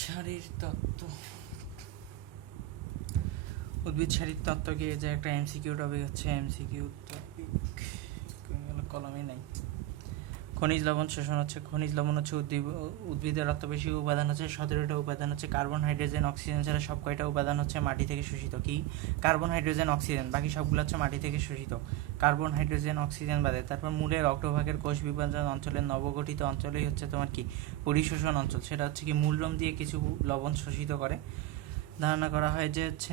শারীরতত্ত্ব। উদ্ভিদ শারীরতত্ত্ব কি যে একটা এমসিকিউ টপিক হচ্ছে, এমসিকিউ টপিক কলমে নাই। খনিজ লবণ শোষণ হচ্ছে। খনিজ লবণ হচ্ছে উদ্ভিদের অত্যাবশ্যক উপাদান হচ্ছে 17টা উপাদান হচ্ছে কার্বন, হাইড্রোজেন, অক্সিজেন ছাড়া সব কয়টা উপাদান হচ্ছে মাটি থেকে শোষিত। কি? কার্বন, হাইড্রোজেন, অক্সিজেন, বাকি সবগুলো হচ্ছে মাটি থেকে শোষিত। কার্বন, হাইড্রোজেন, অক্সিজেন বাদে। তারপর মূলের অগ্রভাগের কোষ বিভাজন অঞ্চলের নবগঠিত অঞ্চলেই হচ্ছে তোমার কি পরিশোষণ অঞ্চল। সেটা হচ্ছে কি মূলরম দিয়ে কিছু লবণ শোষিত করে। ধারণা করা হয় যে হচ্ছে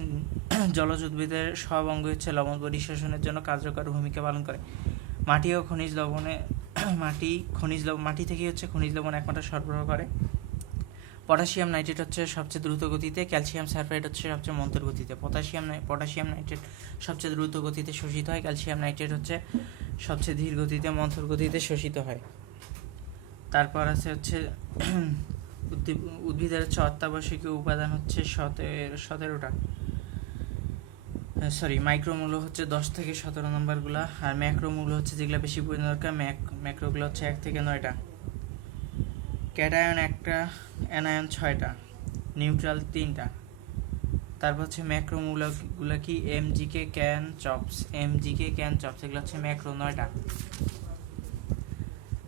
জলজ উদ্ভিদের সব অঙ্গ হচ্ছে লবণ পরিশোষণের জন্য কার্যকর ভূমিকা পালন করে। মাটি ও খনিজ লবণে মাটি থেকে হচ্ছে খনিজ লবণ একমাত্র সরবরাহ করে। পটাশিয়াম নাইট্রেট হচ্ছে সবচেয়ে দ্রুত গতিতে, ক্যালসিয়াম সালফাইড হচ্ছে সবচেয়ে মন্থর গতিতে। পটাশিয়াম নাইট্রেট সবচেয়ে দ্রুত গতিতে শোষিত হয়, ক্যালসিয়াম নাইট্রেট হচ্ছে সবচেয়ে ধীর গতিতে মন্থর গতিতে শোষিত হয়। তারপর আছে হচ্ছে উদ্ভিদের হচ্ছে অত্যাবশ্যকীয় উপাদান হচ্ছে 17টা। মাইক্রোমূল্য হচ্ছে 10 থেকে 17 নম্বরগুলা, আর ম্যাক্রোমূল্য হচ্ছে যেগুলো বেশি পরিমাণ দরকার, ম্যাক্রোগুলো হচ্ছে 1 থেকে 9টা। ক্যাটায়ন 1টা, অ্যানায়ন 6টা, নিউট্রাল 3টা। তারপর হচ্ছে ম্যাক্রোমূলকগুলো কি? এমজিকে, ক্যান, চপস। এগুলো হচ্ছে ম্যাক্রো 9টা।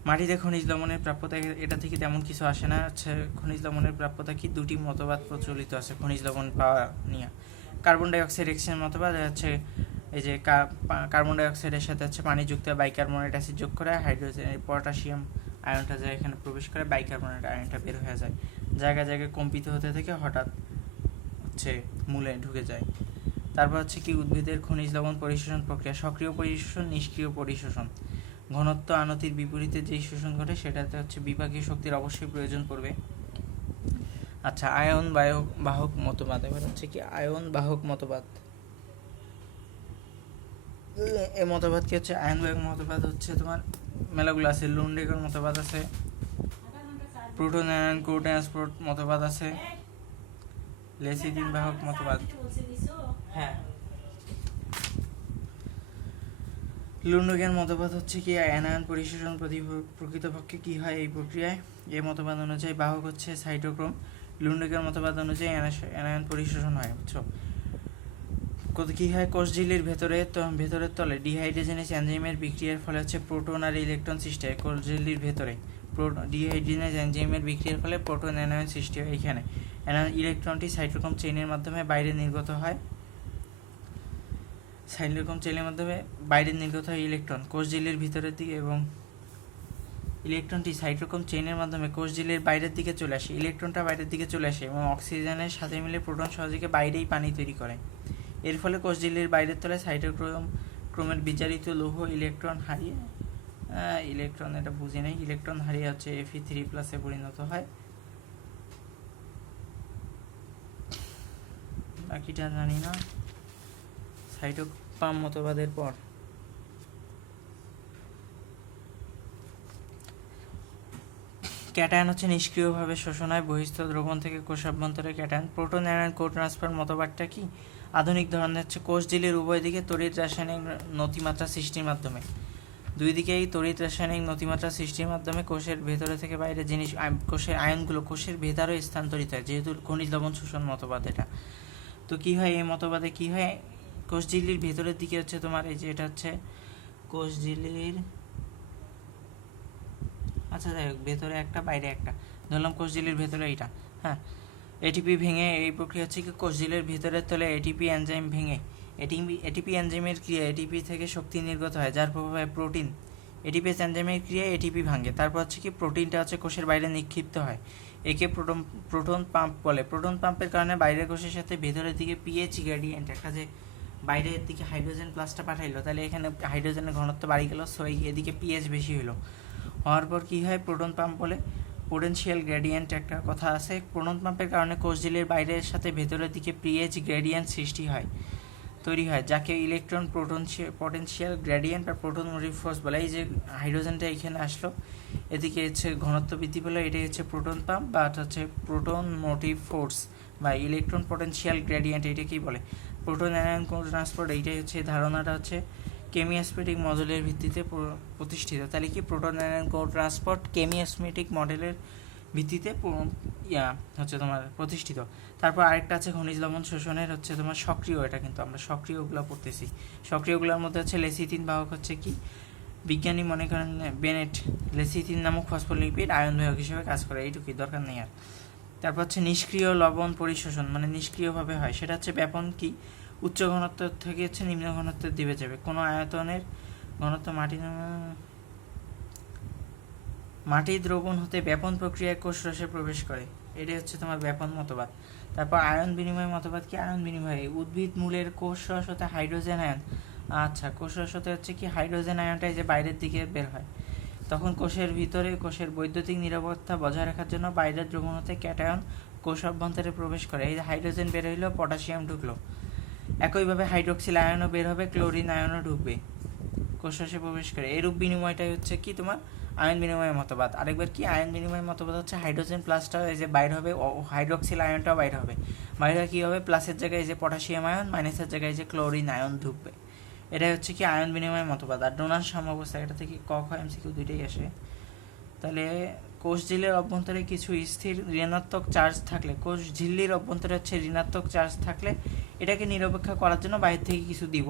মাটিতে খনিজ লবণের প্রাপ্যতা, এটা থেকে তেমন কিছু আসে না। হচ্ছে খনিজ লবণের প্রাপ্যতা কি? দুটি মতবাদ প্রচলিত আছে খনিজ লবণ পাওয়া নিয়ে। কার্বন ডাইঅক্সাইড এক্সচেঞ্জ মতবাদ হচ্ছে এই যে কার্বন ডাইঅক্সাইডের সাথে হচ্ছে পানিযুক্ত বাইকার্বনেট অ্যাসিড যোগ করে হাইড্রোজেন পটাশিয়াম আয়নটা যায় এখানে প্রবেশ করে, বাইকার্বনেট আয়নটা বের হয়ে যায়, জায়গায় জায়গায় কম্পিত হতে থেকে হঠাৎ হচ্ছে মূলে ঢুকে যায়। তারপর হচ্ছে কি উদ্ভিদের খনিজ লবণ পরিশোষণ প্রক্রিয়া, সক্রিয় পরিশোষণ, নিষ্ক্রিয় পরিশোষণ। ঘনত্ব আনতির বিপরীতে যেই শোষণ ঘটে সেটাতে হচ্ছে বিপাকীয় শক্তির অবশ্যই প্রয়োজন পড়বে। আচ্ছা, আয়ন বাহক মতবাদ। এবার হচ্ছে কি আয়ন বাহক মতবাদ। এই মতবাদ কি হচ্ছে? আয়ন বাহক মতবাদ হচ্ছে তোমার মেলাগুলো আছে। লুন্ডেগের মতবাদ আছে, প্রোটন আয়ন কো ট্রান্সপোর্ট মতবাদ আছে, লেসিডিন বাহক মতবাদ। হ্যাঁ, লুন্ডেগের মতবাদ হচ্ছে কি অ্যানায়ন পরিশোষণ প্রকৃতপক্ষে কি হয় এই প্রক্রিয়ায়। এই মতবাদ অনুযায়ী বাহক হচ্ছে সাইটোক্রোম। লুন্ডেগের মতবাদ অনুযায়ী অ্যানায়ন পরিশোষণ হয়। বুঝছো? কি হয়? কোষঝিল্লির ভেতরের তলে ডিহাইড্রোজেনেজ এনজাইমের বিক্রিয়ার ফলে হচ্ছে প্রোটন আর ইলেকট্রন সৃষ্টি হয়। কোষঝিল্লির ভেতরে ডিহাইড্রোজেনেজ এনজাইমের বিক্রিয়ার ফলে প্রোটন অ্যানায়ন সৃষ্টি হয়। এখানে ইলেকট্রনটি সাইটোক্রোম চেইনের মাধ্যমে বাইরে নির্গত হয়। সাইটোক্রোম চেইনের মাধ্যমে বাইরে নির্গত হয় ইলেকট্রন কোষঝিল্লির ভিতরের দিকে, এবং ইলেকট্রনটি সাইটোক্রোম চেইনের মাধ্যমে কোষঝিল্লির বাইরের দিকে চলে আসে। ইলেকট্রনটা বাইরের দিকে চলে আসে এবং অক্সিজেনের সাথে মিলে প্রোটন সহযোগে বাইরেই পানি তৈরি করে। এর ফলে কোষঝিল্লির বাইরের তলায় সাইটোক্রোমের বিজারিত লৌহ ইলেকট্রন হারিয়ে এটা বুঝি নাই, ইলেকট্রন হারিয়ে হচ্ছে Fe3+ পরিণত হয়। বাকিটা জানি না। সাইটোপাম মতবাদের পর ক্যাটায়ন হচ্ছে নিষ্ক্রিয়ভাবে শোষণ হয় বহিস্থ দ্রবণ থেকে কোষাভ্যন্তরে। ক্যাটায়ন প্রোটন অ্যানায়ন কো ট্রান্সফার মতবাদটা কি? আধুনিক ধরনের হচ্ছে কোষঝিল্লির উভয় দিকে তড়িৎ রাসায়নিক নতিমাত্রা সৃষ্টির মাধ্যমে, দুই দিকেই তড়িৎ রাসায়নিক নতিমাত্রা সৃষ্টির মাধ্যমে কোষের ভেতরে থেকে বাইরে কোষের আয়নগুলো কোষের ভেতরে স্থানান্তরিত হয়, যেহেতু খনিজ লবণ শোষণ মতবাদ এটা। তো কি হয় এই মতবাদে? কি হয়? কোষঝিল্লির ভেতরের দিকে হচ্ছে তোমার এই যে এটা হচ্ছে কোষঝিল্লির, আচ্ছা যাই হোক, ভেতরে একটা বাইরে একটা, ধরলাম কোষঝিল্লির ভেতরে এইটা। হ্যাঁ, এটিপি ভেঙে এই প্রক্রিয়া হচ্ছে কি কোষঝিল্লির ভিতরের তলে এটিপি এনজাইম ভেঙে এটিপি এনজাইমের ক্রিয়া এটিপি থেকে শক্তি নির্গত হয়, যার প্রভাবে প্রোটিন এটিপিএস এনজাইমের ক্রিয়ায় এটিপি ভাঙে। তারপর হচ্ছে কি প্রোটিনটা হচ্ছে কোষের বাইরে নিক্ষিপ্ত হয়। একে প্রোটন পাম্প বলে। প্রোটন পাম্পের কারণে বাইরের কোষের সাথে ভেতরের দিকে পিএইচ গ্রেডিয়েন্ট, একটা যে বাইরের দিকে হাইড্রোজেন প্লাসটা পাঠাইলো, তাহলে এখানে হাইড্রোজেনের ঘনত্ব বাড়ি গেল, সো এদিকে পিএইচ বেশি হলো। হওয়ার পর কী হয়? প্রোটন পাম্প বলে। পোটেনশিয়াল গ্রেডিয়েন্ট একটা কথা আছে। প্রোটন পাম্পের কারণে কোষঝিল্লির বাইরের সাথে ভেতরের দিকে পিএইচ গ্রেডিয়েন্ট তৈরি হয়, যাকে ইলেকট্রন পোটেনশিয়াল গ্রেডিয়েন্ট বা প্রোটন মোটিভ ফোর্স বলে। এই যে হাইড্রোজেনটা এখানে আসলো, এদিকে হচ্ছে ঘনত্ব বৃদ্ধি পেলো, এটাই হচ্ছে প্রোটন পাম্প বা হচ্ছে প্রোটন মোটিভ ফোর্স বা ইলেকট্রন পোটেনশিয়াল গ্রেডিয়েন্ট। এটাকেই বলে প্রোটন অ্যানায়ন ট্রান্সপোর্ট। এইটাই হচ্ছে ধারণাটা হচ্ছে কেমিওস্মেটিক মডেলের ভিত্তিতে প্রতিষ্ঠিত। তাহলে কি প্রোটন অ্যানায়ন ট্রান্সপোর্ট কেমিওস্মেটিক মডেলের ভিত্তিতে হচ্ছে তোমার প্রতিষ্ঠিত। তারপর আরেকটা আছে খনিজ লবণ শোষণের হচ্ছে তোমার সক্রিয়, এটা কিন্তু আমরা সক্রিয়গুলো পড়তেছি। সক্রিয়গুলোর মধ্যে হচ্ছে লেসিথিন বাহক হচ্ছে কি, বিজ্ঞানী মনে করেন বেনেট লেসিথিন নামক ফসফোলিপিড আয়ন বাহক হিসেবে কাজ করে, এইটুকুই, দরকার নেই আর। তারপর হচ্ছে নিষ্ক্রিয় লবণ পরিশোষণ, মানে নিষ্ক্রিয়ভাবে হয়, সেটা হচ্ছে ব্যাপন কি, উচ্চ ঘনত্ব থেকে হচ্ছে নিম্ন ঘনত্বের দিকে যাবে। কোনো আয়তনের ঘনত্ব মাটি দ্রবণ হতে ব্যাপন প্রক্রিয়ায় কোষ রসে প্রবেশ করে, এটাই হচ্ছে তোমার ব্যাপন মতবাদ। তারপর আয়ন বিনিময় মতবাদ কি, আয়ন বিনিময় উদ্ভিদ মূলের কোষ রস হতে হাইড্রোজেন আয়ন, আচ্ছা কোষ রস হতে হচ্ছে কি হাইড্রোজেন আয়নটাই যে বাইরের দিকে বের হয়, তখন কোষের ভিতরে কোষের বৈদ্যুতিক নিরাপত্তা বজায় রাখার জন্য বাইরের দ্রবণ হতে ক্যাটায়ন কোষ অভ্যন্তরে প্রবেশ করে। এই যে হাইড্রোজেন বের হইলো, পটাশিয়াম ঢুকলো, একইভাবে হাইড্রোক্সিল আয়নও বের হবে, ক্লোরিন আয়নও ঢুকবে, কোষ রসে প্রবেশ করে। এরূপ বিনিময়টাই হচ্ছে কি তোমার আয়ন বিনিময় মতবাদ। আরেকবার কি আয়ন বিনিময় মতবাদ হচ্ছে হাইড্রোজেন প্লাসটা এই যে বাইর হবে, হাইড্রোক্সিল আয়নটাও বাইর হবে, বাইরে কি হবে, প্লাসের জায়গায় এই যে পটাশিয়াম আয়ন, মাইনাসের জায়গায় এই যে ক্লোরিন আয়ন ঢুকবে, এটাই হচ্ছে কি আয়ন বিনিময় মতবাদ। আর ডোনার সাম্যাবস্থা, এটা থেকে ক খ এমসিকিউ দুইটাই আসে। তাহলে কোষ ঝিল্লির অভ্যন্তরে কিছু স্থির ঋণাত্মক চার্জ থাকলে, কোষ ঝিল্লির অভ্যন্তরে হচ্ছে ঋণাত্মক চার্জ থাকলে এটাকে নিরপেক্ষ করার জন্য বাইরে থেকে কিছু দিব,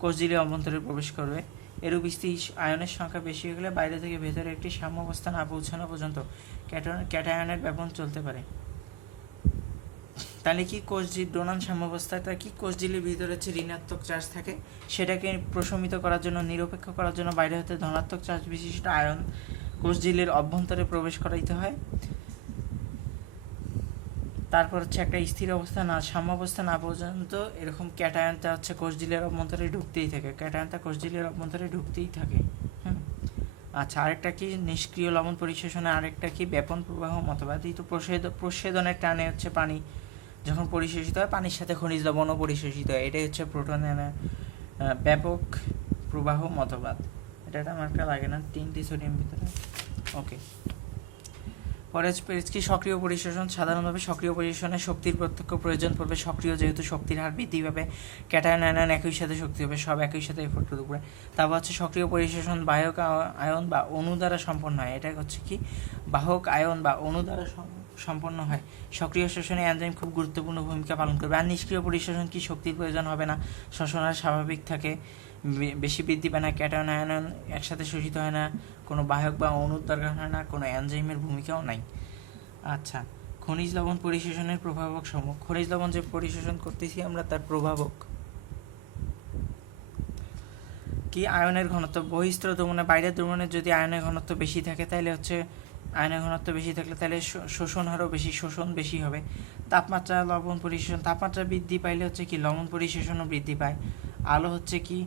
কোষ ঝিল্লির অভ্যন্তরে প্রবেশ করবে। এরূপ স্থির আয়নের সংখ্যা বেশি হয়ে গেলে বাইরে থেকে ভেতরে একটি সাম্যাবস্থা না পৌঁছানো পর্যন্ত ক্যাটায়নের ব্যাপন চলতে পারে। তাহলে কি ডোনান সাম্যাবস্থাটা কি, কোষ ঝিল্লির ভিতরে হচ্ছে ঋণাত্মক চার্জ থাকে, সেটাকে প্রশমিত করার জন্য, নিরপেক্ষ করার জন্য বাইরে হতে ধনাত্মক চার্জ বিশিষ্ট আয়ন কোষ ঝিল্লির অভ্যন্তরে প্রবেশ করাইতে হয়। তারপর হচ্ছে একটা স্থির অবস্থা না, সাম্যাবস্থা না পর্যন্ত এরকম ক্যাটায়নটা হচ্ছে কোষ ঝিল্লির অভ্যন্তরে ঢুকতেই থাকে, ক্যাটায়নটা কোষ ঝিল্লির অভ্যন্তরে ঢুকতেই থাকে। আচ্ছা, আরেকটা কি নিষ্ক্রিয় লবণ পরিশোষণে, আরেকটা কি ব্যাপন প্রবাহ মতবাদ। এই তো প্রচ্ছেদনের টানে হচ্ছে পানি যখন পরিশোষিত হয়, পানির সাথে খনিজ লবণও পরিশোষিত হয়, এটাই হচ্ছে প্রোটনের ব্যাপক প্রবাহ মতবাদ। এটা মার্কা লাগে না, 3টি সোডিয়াম ভিতরে, ওকে। পরে কি সক্রিয় পরিশোষণ, সাধারণভাবে সক্রিয় পরিশোষণে শক্তির প্রত্যক্ষ প্রয়োজন পড়বে, সক্রিয় যেহেতু শক্তির হার বৃদ্ধি পাবে, ক্যাটায়ন আয়ন একই সাথে শক্তি হবে, সব একই সাথে এফোর্টের উপরে। তারপর হচ্ছে সক্রিয় পরিশোষণ বাহক আয়ন বা অণু দ্বারা সম্পন্ন হয়, এটা হচ্ছে কি বাহক আয়ন বা অণু দ্বারা সম্পন্ন হয়। সক্রিয় শোষণে এনজাইম খুব গুরুত্বপূর্ণ ভূমিকা পালন করবে। আর নিষ্ক্রিয় পরিশোষণ কি, শক্তির প্রয়োজন হবে না, শ্বসন হার স্বাভাবিক থাকে, বেশি বৃদ্ধি পায় না, ক্যাটায়ন আয়ন একসাথে শোষিত হয় না, কোনো বাহক বা অণুর দরকার হয় না, কোনো এনজাইমের ভূমিকাও নাই। আচ্ছা, খনিজ লবণ পরিশোষণের প্রভাবক সমূহ, খনিজ লবণ যে পরিশোষণ করতেছি আমরা তার প্রভাবক কি, আয়নের ঘনত্ব, বহিঃস্থ দ্রবণে বাইরের দ্রবণের যদি আয়নের ঘনত্ব বেশি থাকে তাহলে হচ্ছে আয়নের ঘনত্ব বেশি থাকলে তাহলে শোষণ হারও বেশি, শোষণ বেশি হবে। তাপমাত্রা লবণ পরিশোষণ, তাপমাত্রা বৃদ্ধি পাইলে হচ্ছে কি লবণ পরিশোষণও বৃদ্ধি পায়। আলো হচ্ছে কি,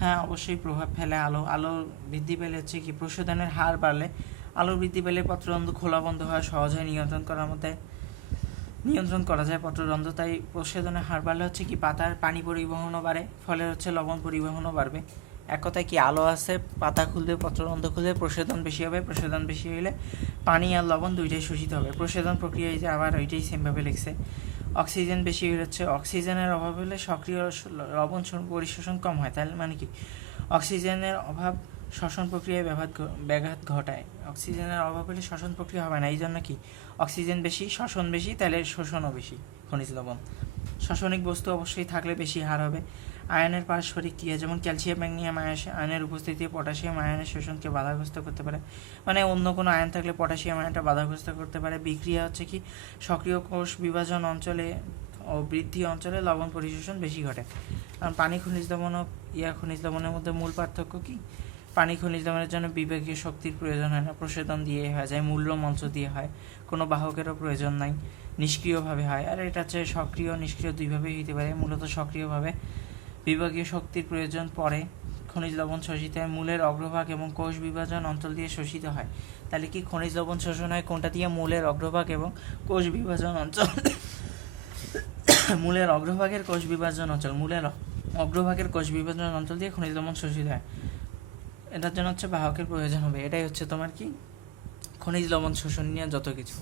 হ্যাঁ অবশ্যই প্রভাব ফেলে, আলো বৃদ্ধি পেলে হচ্ছে কি প্রশোধনের হার বাড়লে, আলো বৃদ্ধি পেলে পত্ররন্ধ্র খোলা বন্ধ হয়, সহজে নিয়ন্ত্রণ করা যায় পত্ররন্ধ্র, তাই প্রশোধনের হার বাড়লে হচ্ছে কি পাতার পানি পরিবহনও বাড়ে, ফলে হচ্ছে লবণ পরিবহনও বাড়বে। এক কথায় কি আলো আছে, পাতা খুলবে, পত্ররন্ধ্র খুলবে, প্রশোধন বেশি হবে, প্রশোধন বেশি হলে পানি আর লবণ দুইটাই শোষিত হবে। প্রশোধন প্রক্রিয়ায় যে আবার ওইটাই সেমভাবে লিখছে। অক্সিজেন বেশি হচ্ছে, অক্সিজেনের অভাব হলে সক্রিয় লবণ পরিশোষণ কম হয়, তাহলে মানে কি অক্সিজেনের অভাব শ্বসন প্রক্রিয়ায় ব্যাঘাত ঘটায়, অক্সিজেনের অভাব হলে শ্বসন প্রক্রিয়া হবে না, এই জন্য কি অক্সিজেন বেশি, শ্বসন বেশি, তাহলে শোষণও বেশি। খনিজ লবণ রাসায়নিক বস্তু অবশ্যই থাকলে বেশি হার হবে। আয়নের পারস্পরিক ক্রিয়া, যেমন ক্যালসিয়াম ম্যাগনেসিয়াম আয়নের উপস্থিতি পটাশিয়াম আয়নের শোষণকে বাধাগ্রস্ত করতে পারে, মানে অন্য কোনো আয়ন থাকলে পটাশিয়াম আয়নটা বাধাগ্রস্ত করতে পারে। বিক্রিয়া হচ্ছে কি সক্রিয় কোষ বিভাজন অঞ্চলে ও বৃদ্ধি অঞ্চলে লবণ পরিশোষণ বেশি ঘটে। কারণ পানি খনিজ লবণ ও খনিজ লবণের মধ্যে মূল পার্থক্য কি, পানি খনিজ লবণের জন্য বিভাগীয় শক্তির প্রয়োজন হয় না, প্রশোধন দিয়ে হয়ে যায়, মূল্য মঞ্চ দিয়ে হয়, কোনো বাহকেরও প্রয়োজন নাই, নিষ্ক্রিয়ভাবে হয়। আর এটা হচ্ছে সক্রিয় নিষ্ক্রিয় দুইভাবেই হতে পারে। মূলত সক্রিয়ভাবে বিভাগীয় শক্তির প্রয়োজন পড়ে, খনিজ লবণ শোষিত হয় মূলের অগ্রভাগ এবং কোষ বিভাজন অঞ্চল দিয়ে শোষিত হয়। তাহলে কি খনিজ লবণ শোষণ হয় কোনটা দিয়ে, মূলের অগ্রভাগ এবং কোষ বিভাজন অঞ্চল। মূলের অগ্রভাগের কোষ বিভাজন অঞ্চল, মূলের অগ্রভাগের কোষ বিভাজন অঞ্চল দিয়ে খনিজ লবণ শোষিত হয়। এটার জন্য হচ্ছে বাহকের প্রয়োজন হবে। এটাই হচ্ছে তোমার কি খনিজ লবণ শোষণ নিয়ে যত কিছু।